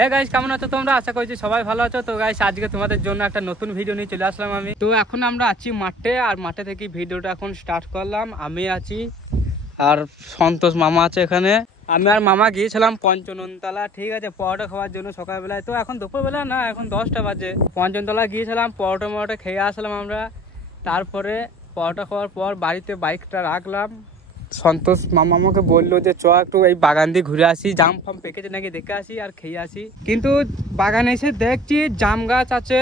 হ্যাঁ গাইস, কেমন আছো তোমরা? আশা করছি সবাই ভালো আছো। তো গাইস, আজকে তোমাদের জন্য একটা নতুন ভিডিও নিয়ে চলে আসলাম আমি। তো এখন আমরা আছি মাঠে, আর মাঠে থেকে ভিডিওটা এখন স্টার্ট করলাম। আমি আছি আর সন্তোষ মামা আছে এখানে। আমি আর মামা গিয়েছিলাম পঞ্চননতলা, ঠিক আছে, পরোটা খাওয়ার জন্য সকালবেলায়। তো এখন দুপুরবেলা না, এখন 10টা বাজে। পঞ্চনতলা গিয়েছিলাম, পরোটা খেয়ে আসলাম আমরা। তারপরে পরোটা খাওয়ার পর বাড়িতে বাইকটা রাখলাম। সন্তোষ মামা আমাকে বললো যে চ একটু এই বাগান দিয়ে ঘুরে আসি, জাম ফাম পেকেছে নাকি দেখে আসি আর খেয়ে আসি। কিন্তু বাগানে এসে দেখছি জাম গাছ আছে,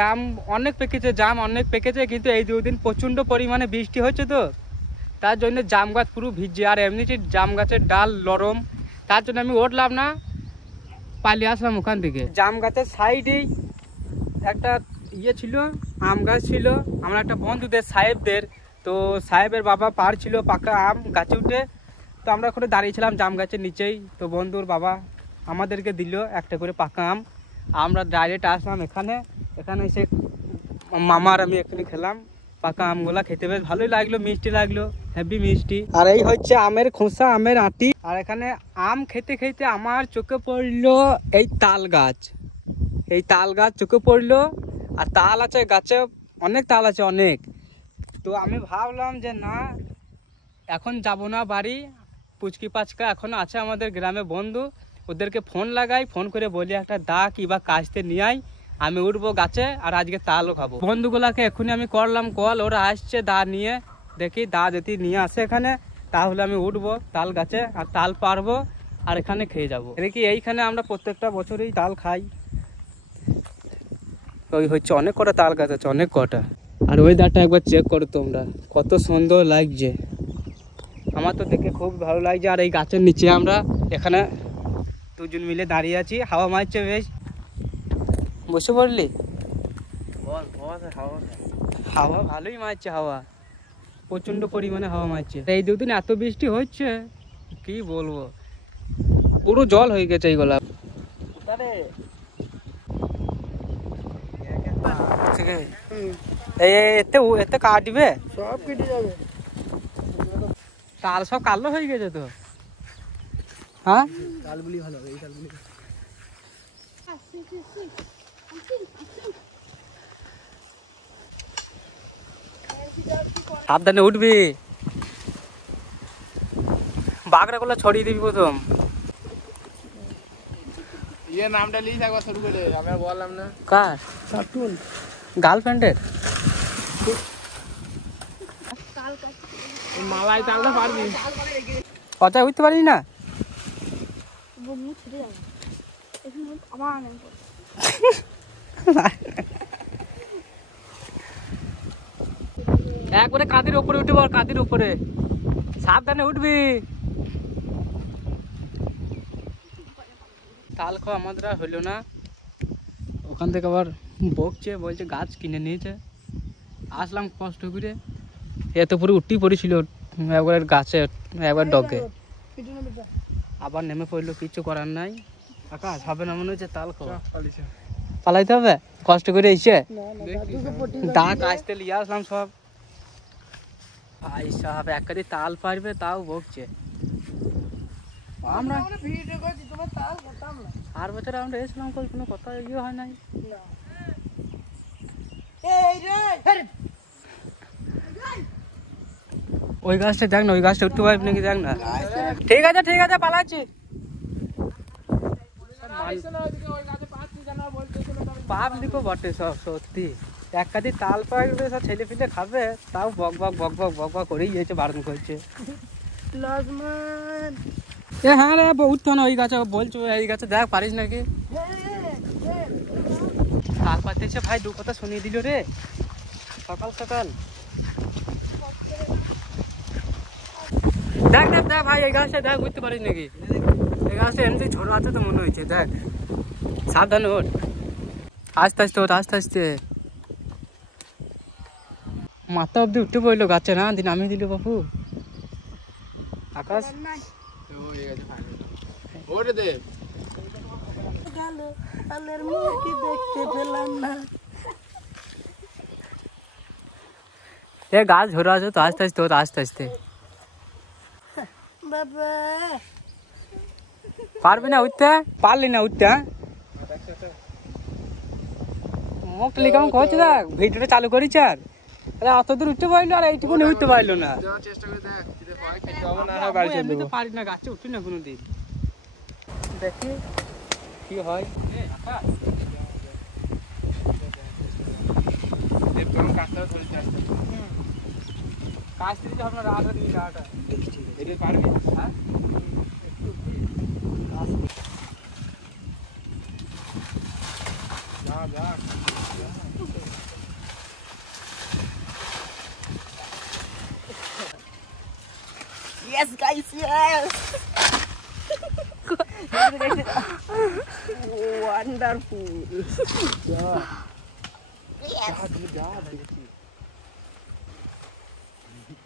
জাম অনেক পেকেছে, কিন্তু এই 2 দিন প্রচণ্ড পরিমাণে বৃষ্টি হচ্ছে, তো তার জন্য জাম গাছ পুরো ভিজে। আর এমনিতে জাম গাছের ডাল নরম, তার জন্য আমি উঠলাম না, পালিয়ে আসলাম ওখান থেকে। জাম গাছের সাইডেই একটা ছিল, আম গাছ ছিল আমার একটা বন্ধুদের, সাহেবদের। তো সাহেবের বাবা পারছিল পাকা আম গাছে উঠে, তো আমরা ওখানে দাঁড়িয়েছিলাম জাম গাছের নিচেই। তো বন্ধুর বাবা আমাদেরকে দিল একটা করে পাকা আম। আমরা ডাইরেক্ট আসলাম এখানে এসে মামার আমি এখানে খেলাম পাকা আমগুলা। খেতে বেশ ভালোই লাগলো, মিষ্টি লাগলো, হেভি মিষ্টি। আর এই হচ্ছে আমের খোসা, আমের আঁটি। আর এখানে আম খেতে খেতে আমার চোখে পড়লো এই তাল গাছ চোখে পড়লো। আর তাল আছে গাছে, অনেক তাল আছে, অনেক। তো আমি ভাবলাম যে না, এখন যাব না বাড়ি। পুচকি পাচকা এখনো আছে আমাদের গ্রামে বন্ধু, ওদেরকে ফোন লাগাই, ফোন করে বলি একটা দা কিংবা কাজতে নিয়ে আই, আমি উঠবো গাছে আর আজকে তালও খাবো। বন্ধুগুলাকে এখনই আমি করলাম কল, ওরা আসছে দা নিয়ে। দেখি দা যদি নিয়ে আসে এখানে, তাহলে আমি উঠবো তাল গাছে আর তাল পারবো আর এখানে খেয়ে যাবো। দেখি এইখানে আমরা প্রত্যেকটা বছরই তাল খাই। ওই হচ্ছে অনেক কটা তাল গাছ আছে, অনেক কটা। আর ওয়েদারটা একবার চেক করো তোমরা, কত সুন্দর লাগছে। আমার তো দেখে খুব ভালো লাগছে। আর এই গাছের নিচে আমরা এখানে 2জন মিলে দাঁড়িয়ে আছি, হাওয়া মারছে বেশ। বসে পড়লি? হাওয়া ভালোই মারছে, হাওয়া প্রচন্ড পরিমাণে হাওয়া মারছে। এই 2 দিন এত বৃষ্টি হচ্ছে কি বলবো, পুরো জল হয়ে গেছে এইগুলা। এতে কাটবে, সব কেটে যাবে, তাল সব কালো হয়ে গেছে তো। হ্যাঁ, তালগুলি ভালো হবে, এই তালগুলি। সাবধানে উঠবি, বাগড়া গুলো ছড়িয়ে দিবি প্রথম। নামটা লিস একবার শুরু করে, আমি বললাম না কার গার্লফ্রেন্ডের মালাই তালটা পারবি, কথা উঠতে পারিস না। একবারে কাঁদির উপরে উঠে পড়, কাঁদির উপরে, সাবধানে উঠবি। তাল খাওয়া আমাদের হইলো না, ওখান থেকে আবার বকছে, বলছে গাছ কিনে নিয়েছে। আসলাম কষ্ট করে, এত পুরো উঠি পড়েছিল একবার গাছে, একবার ডগে, আবার নেমে পড়লো, কিছু করার নাই। আকাশ হবে না মনে হচ্ছে তাল খাওয়া, পালাইতে হবে কষ্ট করে এসে। দাঁত আসতে নিয়ে আসলাম সব। ভাই সাহেব একাদি তাল পারবে, তাও বকছে। আমরা আর বছর আমরা এসেছিলাম, কোনো কথা ইয়ে হয় নাই। ওই গাছটা দেখ না, ওই গাছটা উঠতে পারবি নাকি দেখ না। ঠিক আছে পালাচ্ছি। পাপ লিখো বটে সব, সত্যি একাদি তাল পাকবে, সব ছেলে পিলে খাবে, তাও বক বক করেই গিয়েছে, বারণ করছে। হ্যাঁ রে, উঠতো না ওই গাছে, বলছো এই গাছে দেখ পারিস নাকি। তাল পাতেছে ভাই, 2 কথা শুনিয়ে দিল রে সকাল সকাল। দেখ ভাই, এই গাছটা দেখ, বুঝতে পারিস নাকি? এই গাছটা এমনি ছোট আছে তো মনে হয়েছে, দেখ সাবধানে ওঠ, আস্তে আস্তে। মাথা অব্দি উঠতে পড়লো গাছে, না দিন আমি দিল বাপু। আকাশ এ গাছ ঝোরা আছে তো, আস্তে পারবি না উঠতে? পারলি না উঠতে? মুখটা লিখে আমি কইছি দেখ ভিডিওটা চালু করিস আর অত দূর উঠতে পারলো আর এইটুকু উঠতে পারলো না। আমি তো পারি না, গাছে উঠি না কোনোদিন। দেখি কি হয়। কাজ দিতে হবে না, রাটা দিবি রাটা। এটা পারবি? হ্যাঁ যা যা। Yes, guys, yes. Wonderful.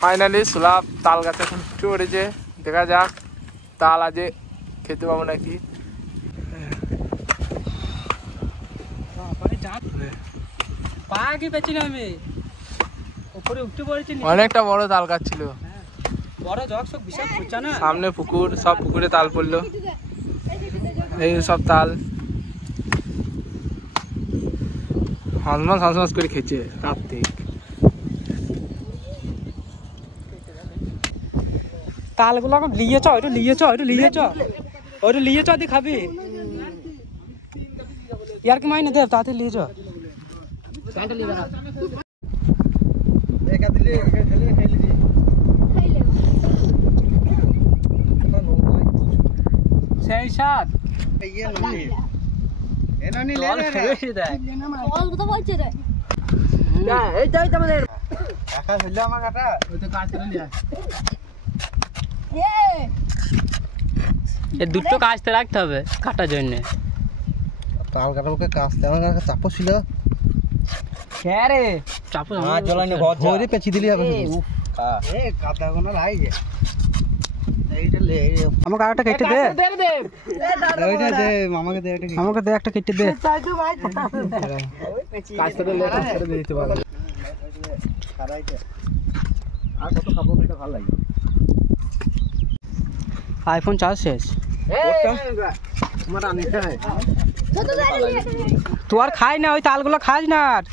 Finally সুলাভ তাল গাছে এখন ফুটে পড়েছে, দেখা যাক তাল আজে খেতে পাবো নাকি। পা কি পেছি না আমি, উপরে উঠতে পড়েছি। অনেকটা বড় তাল গাছ ছিল, বড় জগ সব বিশাল খুঁজা না। সামনে পুকুর, সব পুকুরে তাল পড়লো। এই সব তাল হাঁসমাস হাঁসমাস করে খেয়েছে রাত্রে। তালগুলো এখন লিয়েছ, ওইটা লিয়েছ, ওইটা লিয়েছ, ওইটা লিয়েছ দি খাবি। ইয়ার কি মাইনে দেব তাতে লিয়েছ। সেই সাত দুটো কাজতে রাখতে হবে কাটার জন্য। তাল কাটাকে কাজতে আমার কাছে চাপো ছিল। রে চাপো ধরে পেঁচি দিলি হবে। কাটা কোনো লাই যে আমাকে আরেকটা কেটে দে। ওইটা দে মামাকে দে, একটা আমাকে দে একটা কেটে দে। কাজটা তো লেট করে দিতে পারবে। আর কত খাবো এটা ভালো লাগে। আইফোন চার্জ শেষ। তোমার আনিতে হয় তুই আর খাই না, ওই তালগুলো খাস না আর।